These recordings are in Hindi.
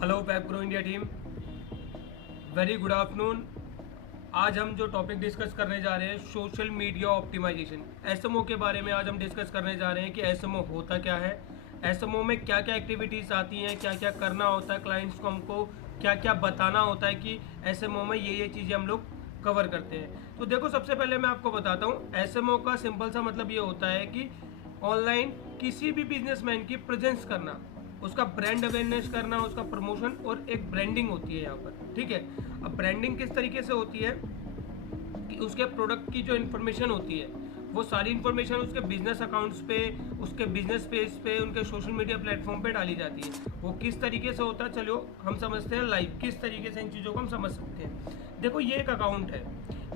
Hello Webgrow India team, very good afternoon. आज हम जो टॉपिक डिस्कस करने जा रहे हैं सोशल मीडिया ऑप्टिमाइजेशन, एसएमओ के बारे में आज हम डिस्कस करने जा रहे हैं कि एसएमओ होता क्या है, एसएमओ में क्या क्या एक्टिविटीज़ आती हैं, क्या क्या करना होता है, क्लाइंट्स को हमको क्या क्या बताना होता है कि एसएमओ में ये चीज़ें हम लोग कवर करते हैं। तो देखो, सबसे पहले मैं आपको बताता हूँ एसएमओ का सिंपल सा मतलब ये होता है कि ऑनलाइन किसी भी बिजनेसमैन की प्रेजेंस करना, उसका ब्रांड अवेयरनेस करना, उसका प्रमोशन और एक ब्रांडिंग होती है यहाँ पर। ठीक है, अब ब्रांडिंग किस तरीके से होती है कि उसके प्रोडक्ट की जो इन्फॉर्मेशन होती है वो सारी इन्फॉर्मेशन उसके बिजनेस अकाउंट्स पे, उसके बिजनेस पेज पे, उनके सोशल मीडिया प्लेटफॉर्म पे डाली जाती है। वो किस तरीके से होता है, चलो हम समझते हैं लाइव किस तरीके से इन चीज़ों को हम समझ सकते हैं। देखो, ये एक अकाउंट है,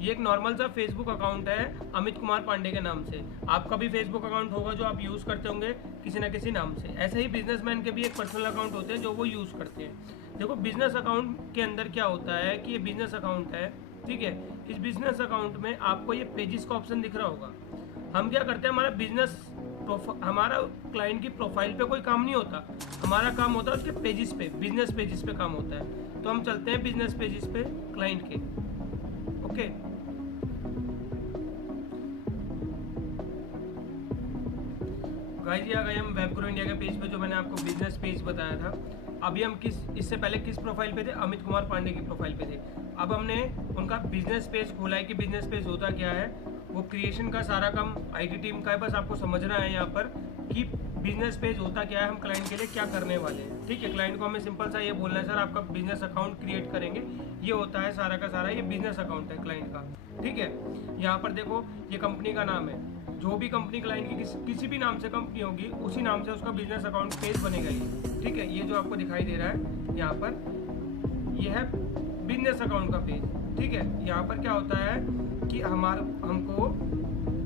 ये एक नॉर्मल सा फेसबुक अकाउंट है अमित कुमार पांडे के नाम से। आपका भी फेसबुक अकाउंट होगा जो आप यूज़ करते होंगे किसी ना किसी नाम से। ऐसे ही बिजनेसमैन के भी एक पर्सनल अकाउंट होते हैं जो वो यूज़ करते हैं। देखो, बिजनेस अकाउंट के अंदर क्या होता है कि ये बिजनेस अकाउंट है, ठीक है। इस बिजनेस अकाउंट में आपको ये पेजेस का ऑप्शन दिख रहा होगा। हम क्या करते हैं, हमारा क्लाइंट की प्रोफाइल पे कोई काम नहीं होता, हमारा काम होता है उसके पेजेस पे, बिजनेस पेजेस पे काम होता है। तो हम चलते हैं बिजनेस पेजेस पे क्लाइंट के। ओके, गाइस ये आ गए हम वेबग्रो इंडिया के पेज पे, जो मैंने आपको बिजनेस पेज बताया था। अभी हम इससे पहले किस प्रोफाइल पे थे, अमित कुमार पांडे की प्रोफाइल पे थे। अब हमने उनका बिजनेस पेज खोला है कि बिजनेस पेज होता क्या है। वो क्रिएशन का सारा काम आईटी टीम का है, बस आपको समझना है यहाँ पर कि बिजनेस पेज होता क्या है, हम क्लाइंट के लिए क्या करने वाले हैं। ठीक है, क्लाइंट को हमें सिंपल सा ये बोलना है, सर आपका बिजनेस अकाउंट क्रिएट करेंगे। ये होता है सारा का सारा, ये बिजनेस अकाउंट है क्लाइंट का। ठीक है, यहाँ पर देखो ये कंपनी का नाम है, जो भी कंपनी क्लाइंट की किसी भी नाम से कंपनी होगी उसी नाम से उसका बिजनेस अकाउंट पेज बनेगा ये। ठीक है, ये जो आपको दिखाई दे रहा है यहाँ पर, ये है बिजनेस अकाउंट का पेज। ठीक है, यहाँ पर क्या होता है कि हमको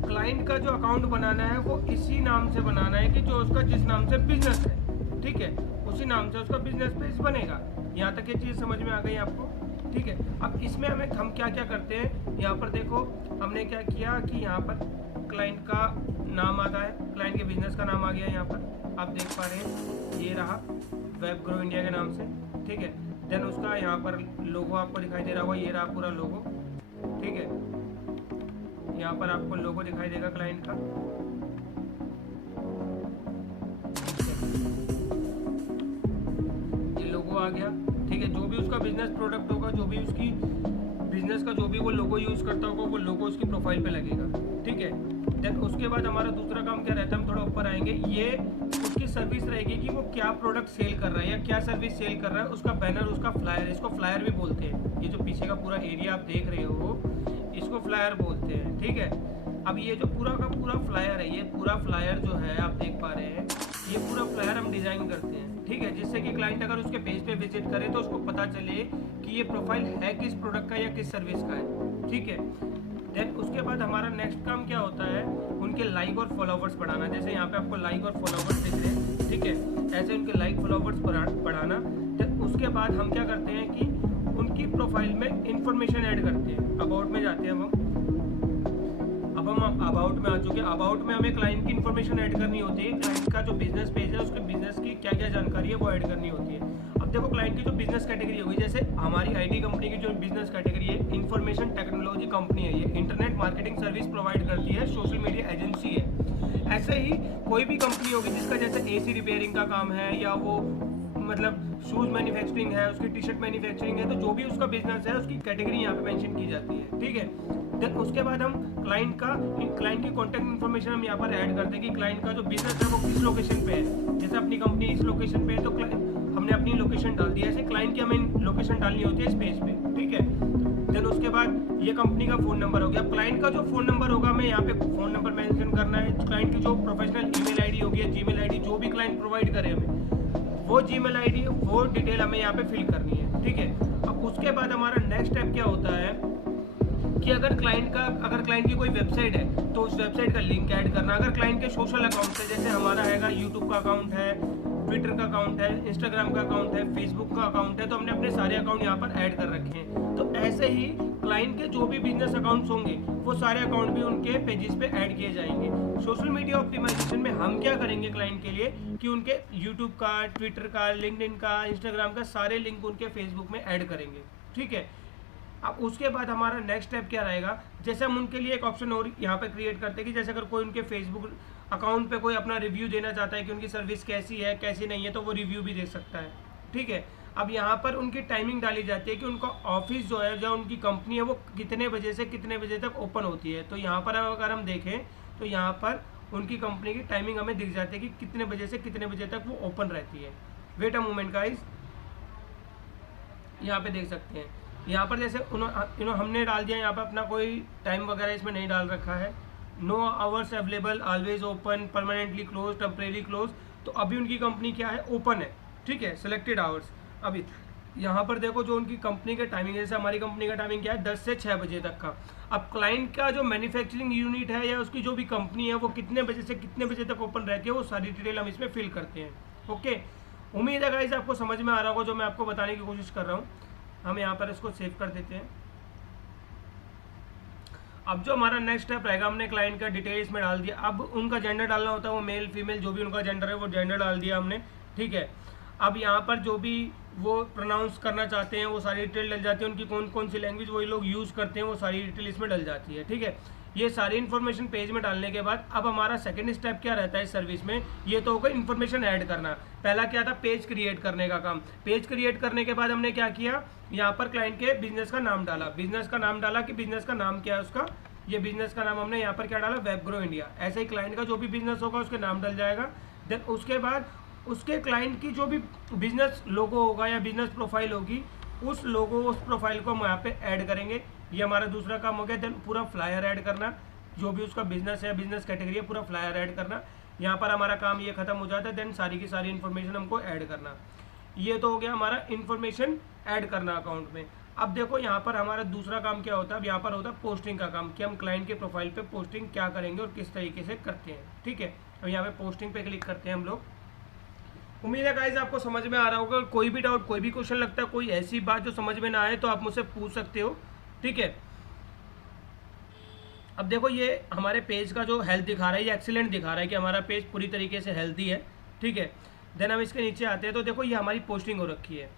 क्लाइंट का जो अकाउंट बनाना है वो इसी नाम से बनाना है कि जो उसका जिस नाम से बिजनेस है, ठीक है, उसी नाम से उसका बिजनेस पेज बनेगा। यहाँ तक ये चीज़ समझ में आ गई आपको। ठीक है, अब इसमें हम क्या क्या करते हैं, यहाँ पर देखो हमने क्या किया कि यहाँ पर क्लाइंट का नाम आता है, क्लाइंट के बिजनेस का नाम आ गया यहाँ पर, आप देख पा रहे हैं, ये रहा वेबग्रो इंडिया के नाम से। ठीक है, देन उसका यहाँ पर लोगो आपको दिखाई दे रहा होगा, ये रहा पूरा लोगो। ठीक है, यहाँ पर आपको लोगो दिखाई देगा क्लाइंट का। ये लोगो आ गया। ठीक है, जो भी उसका बिजनेस प्रोडक्ट होगा, जो भी उसकी बिजनेस का जो भी वो लोगो यूज़ करता होगा, वो लोगो उसकी प्रोफाइल पे लगेगा। ठीक है, देन उसके बाद हमारा दूसरा काम क्या रहता है, हम थोड़ा ऊपर आएंगे, ये उसकी सर्विस रहेगी कि वो क्या प्रोडक्ट सेल कर रहा है या क्या सर्विस सेल कर रहा है, उसका बैनर, उसका फ्लायर, इसको फ्लायर भी बोलते हैं। ये जो पीछे का पूरा एरिया आप देख रहे हो इसको फ्लायर बोलते हैं। ठीक है, अब ये जो पूरा का पूरा फ्लायर है, ये पूरा फ्लायर जो है आप देख पा रहे हैं, ये पूरा फ्लायर हम डिज़ाइन करते हैं। ठीक है, जिससे कि क्लाइंट अगर उसके पेज पे विजिट करे तो उसको पता चले कि ये प्रोफाइल है किस प्रोडक्ट का या किस सर्विस का है। ठीक है, देन उसके बाद हमारा नेक्स्ट काम क्या होता है, उनके लाइक और फॉलोवर्स बढ़ाना। जैसे यहाँ पे आपको लाइक और फॉलोवर्स दिख रहे हैं, ठीक है, ऐसे उनके लाइक फॉलोवर्स बढ़ाना। देन उसके बाद हम क्या करते हैं कि उनकी प्रोफाइल में इंफॉर्मेशन ऐड करते हैं। अबाउट में जाते हैं अब हम अबाउट में आ चुके हैं। अबाउट में हमें क्लाइंट की इन्फॉर्मेशन ऐड करनी होती है, क्लाइंट का जो बिजनेस पेज है उसके बिजनेस की क्या क्या जानकारी है वो ऐड करनी होती है। अब देखो, क्लाइंट की जो बिजनेस कैटेगरी होगी, जैसे हमारी आईटी कंपनी की जो बिजनेस कैटेगरी है, इंफॉर्मेशन टेक्नोलॉजी कंपनी है, ये इंटरनेट मार्केटिंग सर्विस प्रोवाइड करती है, सोशल मीडिया एजेंसी है। ऐसे ही कोई भी कंपनी होगी जिसका जैसे एसी रिपेयरिंग का काम है, या वो मतलब शूज़ मैन्युफैक्चरिंग है, उसकी टी शर्ट मैन्युफैक्चरिंग है, तो जो भी उसका बिजनेस है उसकी कैटेगरी यहाँ पे मेंशन की जाती है। ठीक है, देन उसके बाद हम क्लाइंट की कॉन्टैक्ट इन्फॉर्मेशन हम यहाँ पर ऐड करते हैं कि क्लाइंट का जो बिजनेस है वो किस लोकेशन पे है। जैसे अपनी कंपनी इस लोकेशन पे है तो हमने अपनी लोकेशन डाल दी है, ऐसे क्लाइंट की हमें लोकेशन डालनी होती है इस पेज पे। ठीक है, देन उसके बाद ये कंपनी का फ़ोन नंबर हो गया। अब क्लाइंट का जो फ़ोन नंबर होगा हमें यहाँ पे फ़ोन नंबर मेंशन करना है। क्लाइंट की जो प्रोफेशनल ईमेल आईडी होगी या जीमेल आईडी, जो भी क्लाइंट प्रोवाइड करे हमें, वो जीमेल आईडी, वो डिटेल हमें यहाँ पे फिल करनी है। ठीक है, अब उसके बाद हमारा नेक्स्ट स्टेप क्या होता है कि अगर क्लाइंट की कोई वेबसाइट है तो उस वेबसाइट का लिंक ऐड करना। अगर क्लाइंट के सोशल अकाउंट है, जैसे हमारा हैगा यूट्यूब का अकाउंट है, ट्विटर का अकाउंट है, इंस्टाग्राम का अकाउंट है, फेसबुक का अकाउंट है, तो हमने अपने सारे अकाउंट यहाँ पर ऐड कर रखे हैं। तो ऐसे ही क्लाइंट के जो भी बिजनेस अकाउंट्स होंगे वो सारे अकाउंट भी उनके पेजेस पे ऐड किए जाएंगे। सोशल मीडिया ऑप्टिमाइजेशन में हम क्या करेंगे क्लाइंट के लिए कि उनके यूट्यूब का, ट्विटर का, लिंक्डइन का, इंस्टाग्राम का सारे लिंक उनके फेसबुक में ऐड करेंगे। ठीक है, अब उसके बाद हमारा नेक्स्ट स्टेप क्या रहेगा, जैसे हम उनके लिए एक ऑप्शन और यहाँ पे क्रिएट करते हैं कि जैसे अगर कोई उनके फेसबुक अकाउंट पे कोई अपना रिव्यू देना चाहता है कि उनकी सर्विस कैसी है कैसी नहीं है, तो वो रिव्यू भी दे सकता है। ठीक है, अब यहाँ पर उनकी टाइमिंग डाली जाती है कि उनका ऑफिस जो है, जो उनकी कंपनी है, वो कितने बजे से कितने बजे तक ओपन होती है। तो यहाँ पर अगर हम देखें तो यहाँ पर उनकी कंपनी की टाइमिंग हमें दिख जाती है कि कितने बजे से कितने बजे तक वो ओपन रहती है। वेट अ मोमेंट गाइस, यहाँ पे देख सकते हैं। यहाँ पर जैसे हमने डाल दिया यहाँ पर अपना कोई टाइम वगैरह इसमें नहीं डाल रखा है। No hours available, always open, permanently close, temporary close. तो अभी उनकी कंपनी क्या है, ओपन है। ठीक है, सिलेक्टेड आवर्स। अभी यहाँ पर देखो जो उनकी कंपनी का टाइमिंग है, जैसे हमारी कंपनी का टाइमिंग क्या है 10 से 6 बजे तक का। अब क्लाइंट का जो मैन्युफैक्चरिंग यूनिट है या उसकी जो भी कंपनी है वो कितने बजे से कितने बजे तक ओपन रहती है, वो सारी डिटेल हम इसमें फिल करते हैं। ओके, उम्मीद है गाइस आपको समझ में आ रहा होगा जो मैं आपको बताने की कोशिश कर रहा हूँ। हम यहाँ पर इसको सेव कर देते हैं। अब जो हमारा नेक्स्ट स्टेप रहेगा, हमने क्लाइंट का डिटेल इसमें डाल दिया। अब उनका जेंडर डालना होता है, वो मेल फीमेल जो भी उनका जेंडर है वो जेंडर डाल दिया हमने। ठीक है, अब यहाँ पर जो भी वो प्रोनाउंस करना चाहते हैं वो सारी डिटेल डल जाती है। उनकी कौन कौन सी लैंग्वेज वही लोग यूज़ करते हैं वो सारी डिटेल इसमें डल जाती है। ठीक है, ये सारी इन्फॉर्मेशन पेज में डालने के बाद अब हमारा सेकंड स्टेप क्या रहता है इस सर्विस में, ये तो होगा इन्फॉर्मेशन ऐड करना। पहला क्या था, पेज क्रिएट करने का काम। पेज क्रिएट करने के बाद हमने क्या किया, यहाँ पर क्लाइंट के बिजनेस का नाम डाला। बिजनेस का नाम डाला कि बिजनेस का नाम क्या है उसका, ये बिजनेस का नाम हमने यहाँ पर क्या डाला, वेबग्रो इंडिया। ऐसे ही क्लाइंट का जो भी बिजनेस होगा उसके नाम डल जाएगा। देन उसके बाद उसके क्लाइंट की जो भी बिजनेस लोगो होगा या बिजनेस प्रोफाइल होगी, उस लोगो उस प्रोफाइल को हम यहाँ पे ऐड करेंगे। ये हमारा दूसरा काम हो गया। देन पूरा फ्लायर ऐड करना, जो भी उसका बिजनेस है, बिजनेस कैटेगरी है, पूरा फ्लायर ऐड करना। यहाँ पर हमारा काम ये खत्म हो जाता है। देन सारी की सारी इन्फॉर्मेशन हमको ऐड करना। ये तो हो गया हमारा इन्फॉर्मेशन ऐड करना अकाउंट में। अब देखो यहाँ पर हमारा दूसरा काम क्या होता है, अब यहाँ पर होता है पोस्टिंग का काम, कि हम क्लाइंट के प्रोफाइल पे पोस्टिंग क्या करेंगे और किस तरीके से करते हैं। ठीक है, अब यहाँ पे पोस्टिंग पे क्लिक करते हैं हम लोग। उम्मीद है गाइस आपको समझ में आ रहा होगा। कोई भी डाउट, कोई भी क्वेश्चन लगता है, कोई ऐसी बात जो समझ में ना आए तो आप मुझसे पूछ सकते हो। ठीक है, अब देखो ये हमारे पेज का जो हेल्थ दिखा रहा है, ये एक्सीलेंट दिखा रहा है कि हमारा पेज पूरी तरीके से हेल्थी है। ठीक है, देन हम इसके नीचे आते हैं तो देखो ये हमारी पोस्टिंग हो रखी है।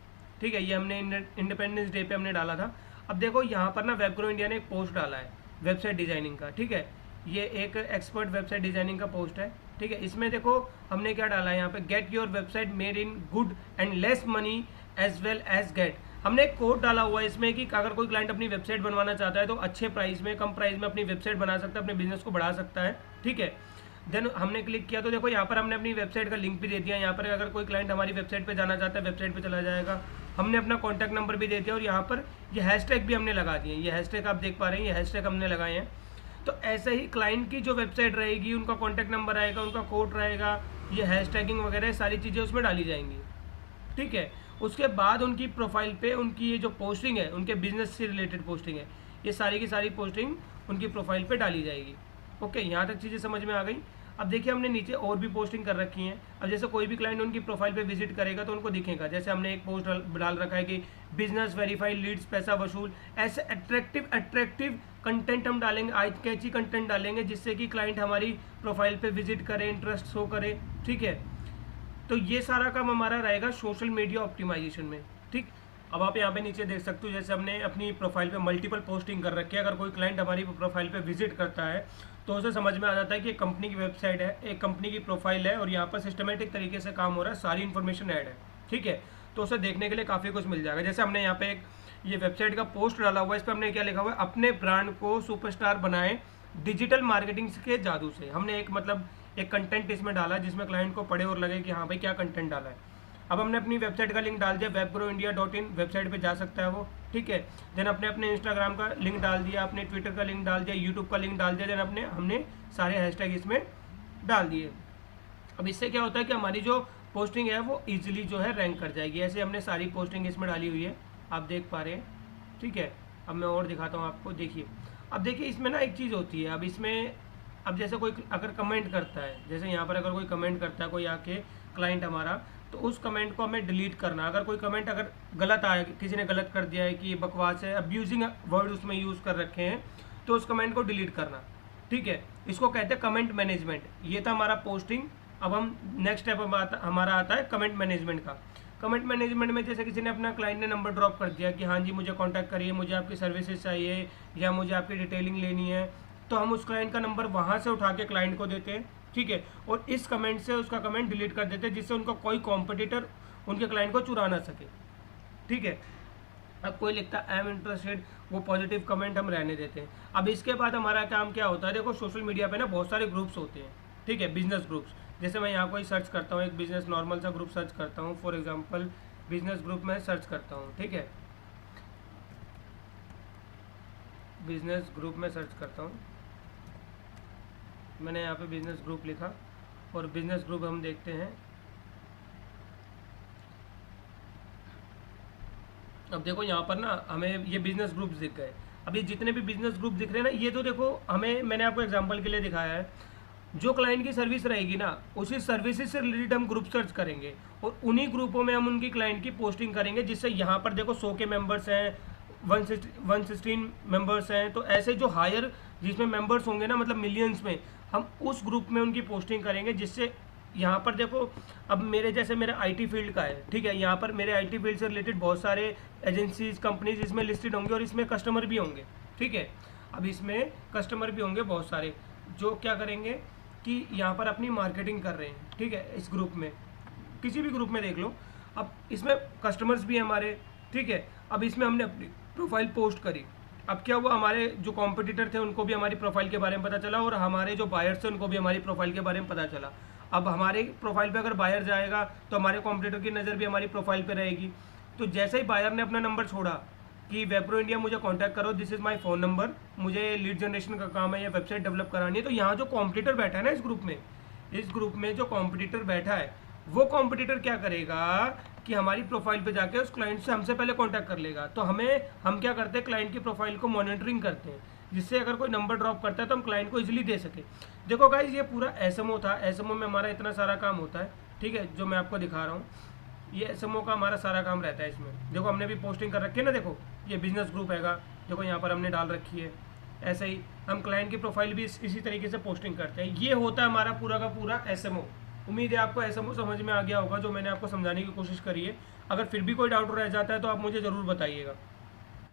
ठीक है, ये हमने इंडिपेंडेंस डे पे हमने डाला था। अब देखो यहाँ पर ना वेबग्रो इंडिया ने एक पोस्ट डाला है वेबसाइट डिजाइनिंग का। ठीक है, ये एक एक्सपर्ट वेबसाइट डिजाइनिंग का पोस्ट है। ठीक है, इसमें देखो हमने क्या डाला है यहाँ पे, get your website made in good and less money as well as get. हमने एक कोड डाला हुआ है इसमें कि अगर कोई क्लाइंट अपनी वेबसाइट बनवाना चाहता है तो अच्छे प्राइस में, कम प्राइस में अपनी वेबसाइट बना सकता है, अपने बिजनेस को बढ़ा सकता है। ठीक है, देन हमने क्लिक किया तो देखो यहाँ पर हमने अपनी वेबसाइट का लिंक भी दे दिया। यहाँ पर अगर कोई क्लाइंट हमारी वेबसाइट पे जाना चाहता है, वेबसाइट पे चला जाएगा। हमने अपना कॉन्टैक्ट नंबर भी दे दिया और यहाँ पर ये हैशटैग भी हमने लगा दिए। ये हैशटैग आप देख पा रहे हैं, ये हैशटैग हमने लगाए हैं। तो ऐसे ही क्लाइंट की जो वेबसाइट रहेगी, उनका कॉन्टैक्ट नंबर आएगा, उनका कोड रहेगा, ये हैशटैगिंग वगैरह सारी चीज़ें उसमें डाली जाएंगी। ठीक है, उसके बाद उनकी प्रोफाइल पे उनकी ये जो पोस्टिंग है, उनके बिजनेस से रिलेटेड पोस्टिंग है, ये सारी की सारी पोस्टिंग उनकी प्रोफाइल पे डाली जाएगी। ओके, यहाँ तक चीज़ें समझ में आ गई। अब देखिए हमने नीचे और भी पोस्टिंग कर रखी हैं। अब जैसे कोई भी क्लाइंट उनकी प्रोफाइल पे विजिट करेगा तो उनको दिखेगा। जैसे हमने एक पोस्ट डाल रखा है कि बिजनेस वेरीफाइड लीड्स पैसा वसूल। ऐसे अट्रैक्टिव कंटेंट हम डालेंगे, आई कैची कंटेंट डालेंगे जिससे कि क्लाइंट हमारी प्रोफाइल पे विजिट करे, इंटरेस्ट शो करे। ठीक है, तो ये सारा काम हमारा रहेगा सोशल मीडिया ऑप्टिमाइजेशन में। ठीक, अब आप यहाँ पे नीचे देख सकते हो जैसे हमने अपनी प्रोफाइल पे मल्टीपल पोस्टिंग कर रखी है। अगर कोई क्लाइंट हमारी प्रोफाइल पे विजिट करता है तो उसे समझ में आ जाता है कि एक कंपनी की वेबसाइट है, एक कंपनी की प्रोफाइल है और यहाँ पर सिस्टमेटिक तरीके से काम हो रहा है, सारी इन्फॉर्मेशन ऐड है। ठीक है, तो उसे देखने के लिए काफ़ी कुछ मिल जाएगा। जैसे हमने यहाँ पे एक ये वेबसाइट का पोस्ट डाला हुआ है, इस पर हमने क्या लिखा हुआ है, अपने ब्रांड को सुपरस्टार बनाएं डिजिटल मार्केटिंग के जादू से। हमने एक एक कंटेंट इसमें डाला जिसमें क्लाइंट को पढ़े और लगे कि हाँ भाई क्या कंटेंट डाला है। अब हमने अपनी वेबसाइट का लिंक डाल दिया, webgroindia.in वेबसाइट पे जा सकता है वो। ठीक है, देन अपने इंस्टाग्राम का लिंक डाल दिया, अपने ट्विटर का लिंक डाल दिया, यूट्यूब का लिंक डाल दिया। देन हमने सारे हैशटैग इसमें डाल दिए। अब इससे क्या होता है कि हमारी जो पोस्टिंग है वो ईजिली जो है रैंक कर जाएगी। ऐसे हमने सारी पोस्टिंग इसमें डाली हुई है, आप देख पा रहे हैं। ठीक है, अब मैं और दिखाता हूँ आपको। देखिए, अब देखिए इसमें ना एक चीज़ होती है। अब इसमें अब जैसे कोई अगर कमेंट करता है, जैसे यहाँ पर अगर कोई कमेंट करता है, कोई आके क्लाइंट हमारा तो उस कमेंट को हमें डिलीट करना। अगर कोई कमेंट अगर गलत आया, किसी ने गलत कर दिया है कि ये बकवास है, अब्यूजिंग वर्ड उसमें यूज़ कर रखे हैं, तो उस कमेंट को डिलीट करना। ठीक है, इसको कहते हैं कमेंट मैनेजमेंट। ये था हमारा पोस्टिंग। अब हम नेक्स्ट स्टेप हमारा आता है कमेंट मैनेजमेंट का। कमेंट मैनेजमेंट में जैसे किसी ने अपना क्लाइंट ने नंबर ड्रॉप कर दिया कि हाँ जी मुझे कांटेक्ट करिए, मुझे आपकी सर्विसेज चाहिए या मुझे आपकी डिटेलिंग लेनी है, तो हम उस क्लाइंट का नंबर वहाँ से उठा के क्लाइंट को देते हैं। ठीक है, और इस कमेंट से उसका कमेंट डिलीट कर देते हैं, जिससे उनका कोई कॉम्पिटिटर उनके क्लाइंट को चुरा ना सके। ठीक है, अब कोई लिखता है आई एम इंटरेस्टेड, वो पॉजिटिव कमेंट हम रहने देते हैं। अब इसके बाद हमारा काम क्या होता है, देखो सोशल मीडिया पे ना बहुत सारे ग्रुप्स होते हैं। ठीक है, बिजनेस ग्रुप्स। जैसे मैं यहाँ कोई सर्च करता हूँ, एक बिजनेस नॉर्मल सा ग्रुप सर्च करता हूँ, फॉर एग्जांपल बिजनेस ग्रुप में सर्च करता हूँ। ठीक है, बिजनेस ग्रुप में सर्च करता हूँ, मैंने यहाँ पे बिजनेस ग्रुप लिखा और बिजनेस ग्रुप हम देखते हैं। अब देखो यहाँ पर ना हमें ये बिजनेस ग्रुप्स दिख गए। अब ये जितने भी बिजनेस ग्रुप दिख रहे हैं ना, ये तो देखो हमें, मैंने आपको एग्जांपल के लिए दिखाया है, जो क्लाइंट की सर्विस रहेगी ना, उसी सर्विसेज से रिलेटेड हम ग्रुप सर्च करेंगे और उन्हीं ग्रुपों में हम उनकी क्लाइंट की पोस्टिंग करेंगे, जिससे यहाँ पर देखो 100 के मेंबर्स हैं, 116 मेंबर्स हैं, तो ऐसे जो हायर जिसमें मेंबर्स होंगे ना, मतलब मिलियंस में, हम उस ग्रुप में उनकी पोस्टिंग करेंगे, जिससे यहाँ पर देखो अब मेरे जैसे मेरा आईटी फील्ड का है। ठीक है, यहाँ पर मेरे आईटी फील्ड से रिलेटेड बहुत सारे एजेंसीज कंपनीज इसमें लिस्टेड होंगे और इसमें कस्टमर भी होंगे। ठीक है, अब इसमें कस्टमर भी होंगे बहुत सारे, जो क्या करेंगे कि यहाँ पर अपनी मार्केटिंग कर रहे हैं। ठीक है, इस ग्रुप में, किसी भी ग्रुप में देख लो, अब इसमें कस्टमर्स भी हैं हमारे। ठीक है, अब इसमें हमने अपनी प्रोफाइल पोस्ट करी। अब क्या हुआ, हमारे जो कॉम्पिटिटर थे उनको भी हमारी प्रोफाइल के बारे में पता चला और हमारे जो बायर्स थे उनको भी हमारी प्रोफाइल के बारे में पता चला। अब हमारे प्रोफाइल पे अगर बायर जाएगा तो हमारे कॉम्पिटिटर की नज़र भी हमारी प्रोफाइल पे रहेगी। तो जैसे ही बायर ने अपना नंबर छोड़ा कि वेप्रो इंडिया मुझे कांटेक्ट करो, this is my phone number, मुझे लीड जनरेशन का काम है या वेबसाइट डेवलप करानी है, तो यहाँ जो कॉम्पिटिटर बैठा है ना इस ग्रुप में जो कॉम्पिटिटर बैठा है, वो कॉम्पिटिटर क्या करेगा कि हमारी प्रोफाइल पे जाके उस क्लाइंट से हमसे पहले कांटेक्ट कर लेगा। तो हम क्या करते हैं, क्लाइंट की प्रोफाइल को मॉनिटरिंग करते हैं, जिससे अगर कोई नंबर ड्रॉप करता है तो हम क्लाइंट को इजीली दे सके। देखो गाइज, ये पूरा एसएमओ था। एसएमओ में हमारा इतना सारा काम होता है। ठीक है, जो मैं आपको दिखा रहा हूँ, ये एसएमओ का हमारा सारा काम रहता है। इसमें देखो हमने भी पोस्टिंग कर रखी है ना, देखो ये बिजनेस ग्रुप हैगा, देखो यहाँ पर हमने डाल रखी है। ऐसे ही हम क्लाइंट की प्रोफाइल भी इसी तरीके से पोस्टिंग करते हैं। ये होता है हमारा पूरा का पूरा एसएमओ। उम्मीद है आपको एसएमओ समझ में आ गया होगा, जो मैंने आपको समझाने की कोशिश करी है। अगर फिर भी कोई डाउट रह जाता है तो आप मुझे ज़रूर बताइएगा।